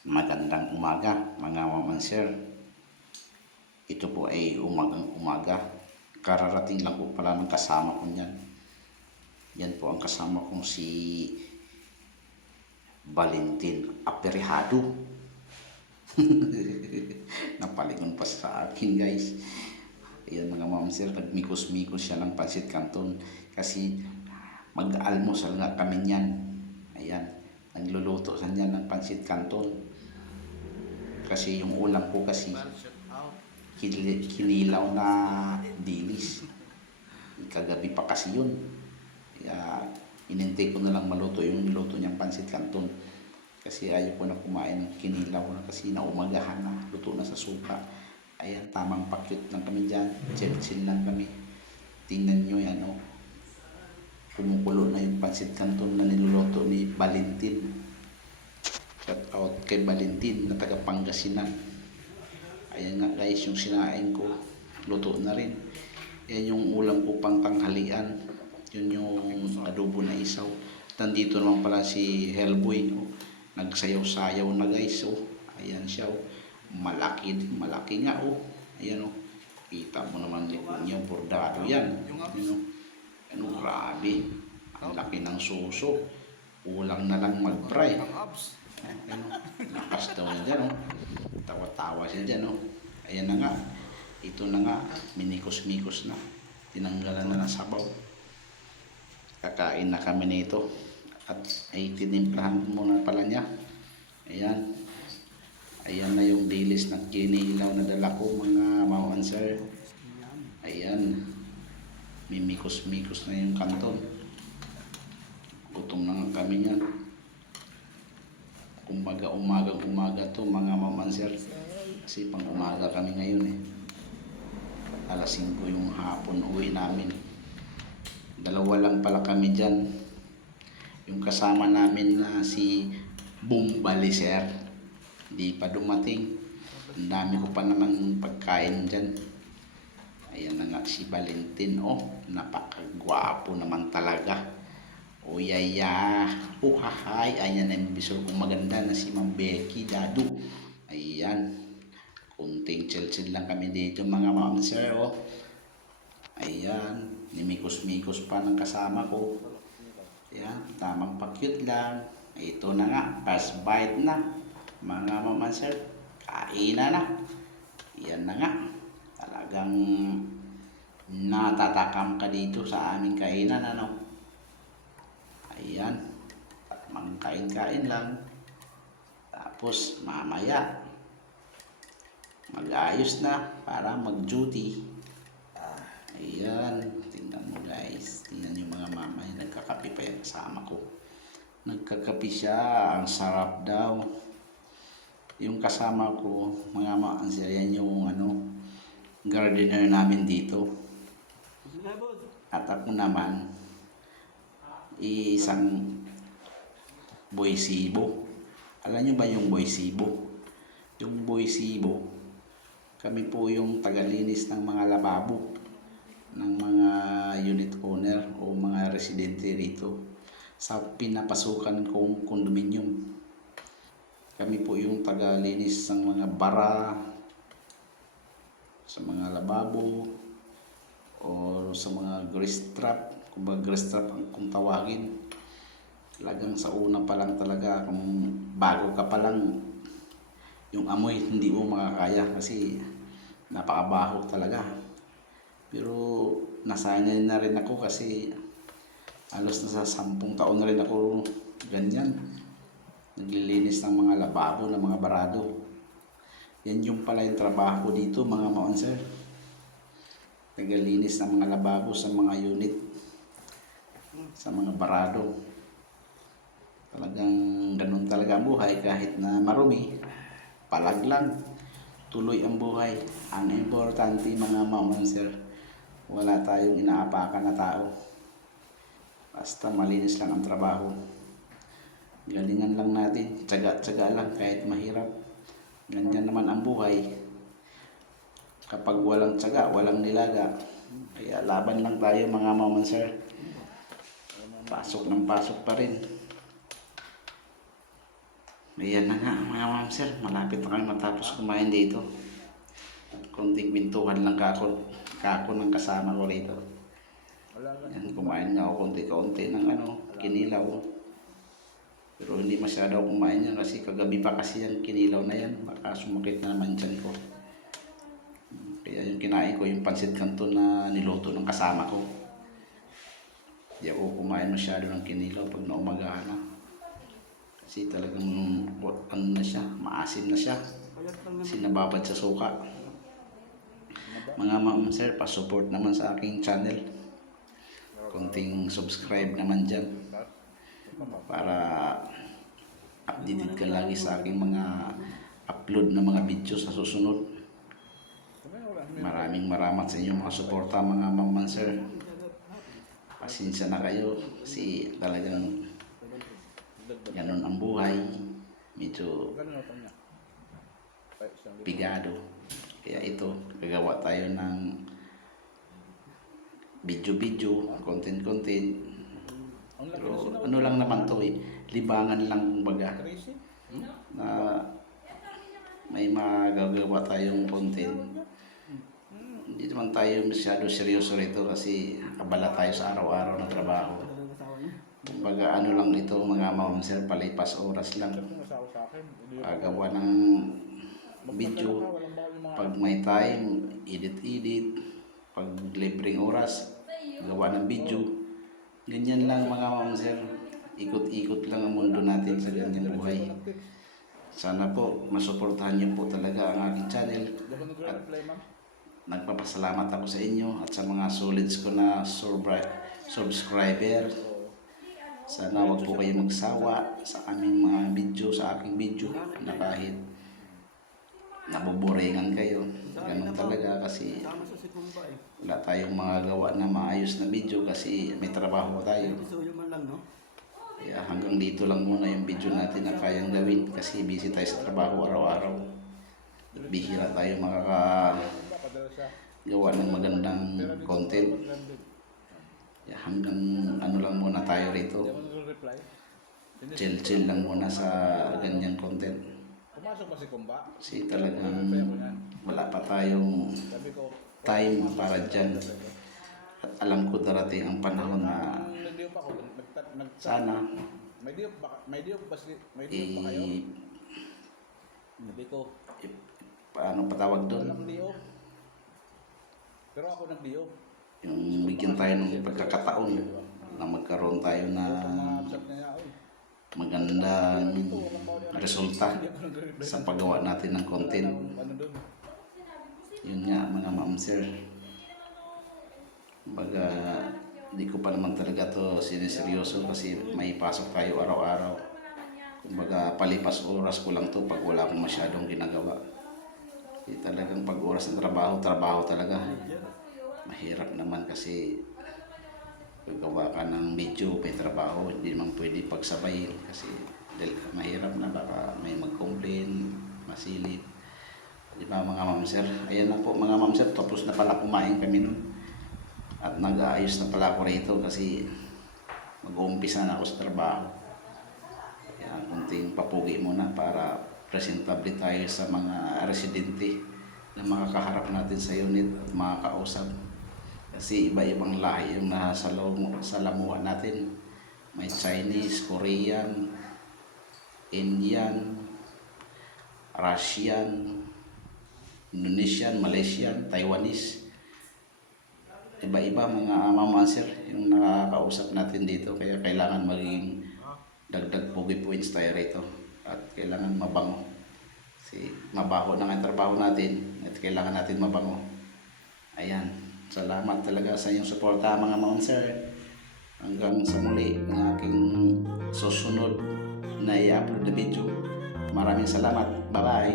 Magandang umaga mga mamanser. Ito po ay umagang umaga. Kararating lang po pala ng kasama ko niyan. Yan po ang kasama kong si Valentin Aperihado. Napalingon pa sa akin guys. Ayan mga mamanser, nagmikos-mikos siya ng pansit canton. Kasi mag-almusal nga kami niyan. Ayan, nagluluto sa niyan ng pansit canton. Kasi yung ulam ko kasi kinilaw na dilis. Kagabi pa kasi yun. Kaya inintay ko na lang maluto yung niluto niyang pansit canton. Kasi ayaw ko na kumain ng kinilaw na kasi naumagahan na. Luto na sa suka. Ayan, tamang pakyut lang kami dyan. Chill lang kami. Tingnan nyo yan, oh. Kumukulo na yung pansit canton na niluluto ni Valentin. Shout out kay Valentin na taga Pangasinan. Ayan nga guys, yung sinain ko luto na rin. Yan yung ulam ko pang tanghalian. Yun yung adobo na isaw. Nandito naman pala si Hellboy, no? Nagsayaw-sayaw na guys, oh. Ayan siya, oh. Malaki nga, oh. Ayan, oh. Kita mo naman likod niya, bordado yan. Ano, grabe. Ang laki ng suso. Ulang na lang mag-fry. Ano, lakas daw niya dyan, oh. Tawa-tawa siya dyan, oh. Ayan na nga. Ito na nga, minikos-mikos na. Tinanggalan na ng sabaw. Kakain na kami nito. At ay tinimplahan muna pala niya. Ayan. Ayan na yung dilis ng kinilaw na dala ko mga mamanser. Ayan. Mimikos-mikos na yung kanton. Gutom na nga kami niyan. Kumbaga umaga to mga mamanser. Kasi pang umaga kami ngayon eh. Alas 5 yung hapon uwi namin. Dalawa lang pala kami dyan. Yung kasama namin na si Bumbaliser. Di pa dumating. Ang dami ko pa naman pagkain dyan. Ayan na nga si Valentin. Oh, napakagwapo naman talaga. O yaya, hahay, ayan na yung bisor kong maganda na si Ma'am Becky Dadu. Ayan, kunting chill lang kami dito mga ma'am sir, oh. Ayan, nimikos-mikos pa ng kasama ko. Ayan, tamang pakyut lang. Ito na nga, fast bite na mga ma'am sir. Kainan na. Ayan na nga, talagang natatakam ka dito sa aming kainan, ano. Ayan, kain lang. Tapos mamaya mag-ayos na para mag-duty. Ayan, tingnan mo guys. Tingnan yung mga mama yung nagkakape pa yung kasama ko. Nagkakape siya, ang sarap daw. Yung kasama ko, mga maansir, yan yung gardener namin dito. At ako naman, isang boysibo. Alam nyo ba yung boysibo? Yung boysibo, kami po yung tagalinis ng mga lababo ng mga unit owner o mga residente rito sa pinapasukan kong condominium. Kami po yung tagalinis ng mga bara sa mga lababo o sa mga grease trap. Kumbaga grease trap kung tawagin. Talagang sa una pa lang talaga, kung bago ka pa lang, yung amoy hindi mo makakaya kasi napakabaho talaga. Pero nasanay na rin ako kasi halos nasa 10 taon na rin ako ganyan. Naglilinis ng mga lababo, ng mga barado. Yan yung pala yung trabaho dito mga maonser. Naglilinis ng mga lababo sa mga unit, sa mga barado. Talagang ganun talaga ang buhay kahit na marumi. Palag lang. Tuloy ang buhay. Ang importante mga mamanser, wala tayong inaapakan na tao. Basta malinis lang ang trabaho. Galingan lang natin. Tsaga-tsaga lang kahit mahirap. Ganyan naman ang buhay. Kapag walang tsaga, walang nilaga. Kaya laban lang tayo mga mamanser. Pasok ng pasok pa rin. Ayan na nga mga ma'am sir, malapit na kami matapos kumain dito. Konting bintuhan lang kako ng kasama ko rito. Yan, kumain nga ako konti-konti ng kinilaw. Pero hindi masyado ako kumain yan kasi kagabi pa kasi yan, kinilaw na yan. Baka sumakit na naman dyan ko. Kaya yung kinain ko yung pancit canton na niluto ng kasama ko. Hindi ako kumain masyado ng kinilaw pag naumagahan na. Kasi talagang na siya, maasim na siya. Kasi nababad sa suka. Mga ma'am sir, pa-support naman sa aking channel. Konting subscribe naman dyan. Para updated ka lagi sa aking mga upload na mga video sa susunod. Maraming sa inyong mga suporta mga ma'am sir. Pasensya na kayo kasi talagang ganun ang buhay. Medyo pigado. Kaya ito, gagawa tayo ng video, content. Pero ano lang naman to libangan lang kumbaga. Na may magagawa tayong content. Hindi naman tayo masyado seryoso rito kasi kabala tayo sa araw-araw na trabaho. Kumbaga ano lang ito mga ma'am sir, palipas oras lang. Pagawa ng video, pag may time, edit, pag libreng oras, gawa ng video. Ganyan lang mga ma'am sir, ikot-ikot lang ang mundo natin sa ganyang buhay. Sana po masuportahan niyo po talaga ang aking channel at nagpapasalamat ako sa inyo at sa mga solids ko na subscriber. Sana wag po kayo magsawa sa aming mga video, sa aking video na kahit nabuboringan kayo. Ganun talaga kasi wala tayong mga gawa na maayos na video kasi may trabaho tayo. Kaya hanggang dito lang muna yung video natin na kayang gawin kasi busy tayo sa trabaho araw-araw. Bihira tayo gawa ng magandang content. Kaya hanggang lang muna tayo rito. Chill lang muna sa ganyang content. Kasi talagang wala pa tayong time para dyan. At alam ko darating ang panahon na sana paano patawag doon? Pero ako nagdiyo. Yung bigyan tayo ng pagkakataon na magkaroon tayo na magandang resulta sa paggawa natin ng content. Yun nga mga ma'am sir. Kumbaga hindi ko pa naman talaga to siniseryoso kasi may pasok tayo araw-araw. Kumbaga palipas oras ko lang to pag wala akong masyadong ginagawa. Talagang pag oras ng trabaho talaga. Mahirap naman kasi gagawa ka ng video, may trabaho, hindi naman pwede pagsabayin kasi mahirap na baka may mag-complain, masilip. Diba mga ma'am sir? Ayan na po mga ma'am sir, tapos na pala kumain kami nun. At nag-aayos na pala ako rito kasi mag-uumpisa na ako sa trabaho. Kaya kunting papugi muna para presentable tayo sa mga residente na makakaharap natin sa unit at makakausap. Kasi iba-ibang lahi yung nasa lamuhan natin. May Chinese, Korean, Indian, Russian, Indonesian, Malaysian, Taiwanese. Iba-iba mga mama sir yung nakakausap natin dito. Kaya kailangan maging dagdag pugi points tayo rito. At kailangan mabango. Kasi mabaho na ang trabaho natin at kailangan natin mabango. Ayan. Salamat talaga sa inyong suporta mga ma'am sir. Hanggang sa muli ng aking susunod na i-upload na video. Maraming salamat. Bye-bye.